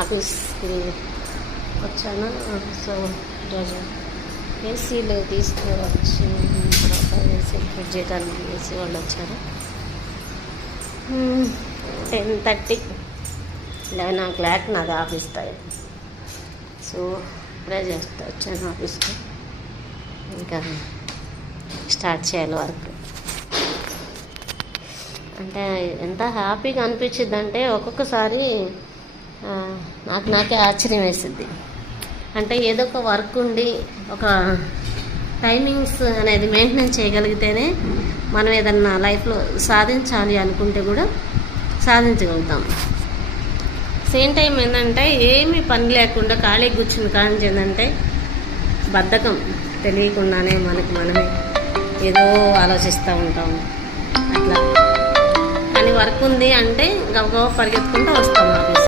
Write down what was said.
ఆఫీస్కి వచ్చాను. సో ఈరోజు ఏసీలు తీసుకువచ్చి తర్వాత ఏసీ ఫిట్ చేయడానికి ఏసీ వాళ్ళు వచ్చారు. 10:30 11 నాది ఆఫీస్ టైం. సో ఇప్పుడే చేస్తా వచ్చాను ఆఫీస్కి. ఇంకా స్టార్ట్ చేయాలి వర్క్. అంటే ఎంత హ్యాపీగా అనిపించింది అంటే ఒక్కొక్కసారి నాకే ఆశ్చర్యం వేసింది. అంటే ఏదో ఒక వర్క్ ఉండి ఒక టైమింగ్స్ అనేది మెయింటైన్ చేయగలిగితేనే మనం ఏదన్నా లైఫ్లో సాధించాలి అనుకుంటే కూడా సాధించగలుగుతాం. సేమ్ టైం ఏంటంటే ఏమీ పని లేకుండా ఖాళీ కూర్చుని కానీ ఏంటంటే బద్ధకం తెలియకుండానే మనమే ఏదో ఆలోచిస్తూ ఉంటాము. అట్లా కానీ వర్క్ ఉంది అంటే గబగబా పరిగెత్తుకుంటూ వస్తాం ఆఫీస్.